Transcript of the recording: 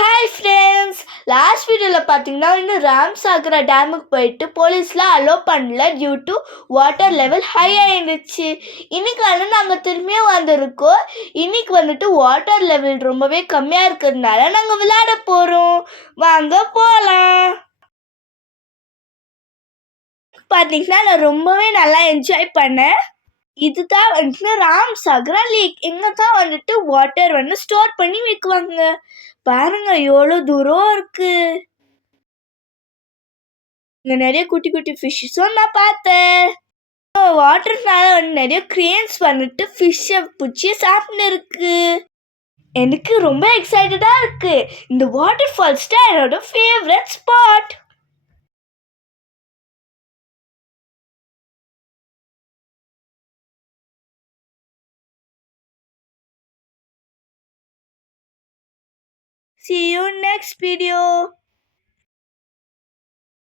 Hi friends, last வீடியோவில் பார்த்தீங்கன்னா இன்னும் ராம்சாகரா டேமுக்கு போயிட்டு போலீஸ்லாம் அலோ பண்ணல due to water level high ஆகிடுச்சு. இன்னைக்கு நாங்கள் திரும்பியும் வந்திருக்கோம். இன்னைக்கு வாட்டர் லெவல் ரொம்பவே கம்மியாக இருக்கிறதுனால நாங்கள் விளையாட போகிறோம். வாங்க போகலாம். பார்த்தீங்கன்னா நான் ரொம்பவே நல்லா என்ஜாய் பண்ணேன். இதுதான் ராம்சாகரா லேக். எங்க தான் வாட்டர் ஸ்டோர் பண்ணி வைக்குவாங்க. பாருங்க எவ்வளோ தூரம் இருக்கு. இங்க நிறைய குட்டி குட்டி ஃபிஷ்ஷும் நான் பார்த்தேன். வாட்டர்னால நிறைய கிரேன்ஸ் ஃபிஷ்ஷை பிடிச்சி சாப்பிட்டு இருக்கு. எனக்கு ரொம்ப எக்ஸைட்டடா இருக்கு. இந்த வாட்டர் ஃபால்ஸ் தான் என்னோட favourite spot. See you next video.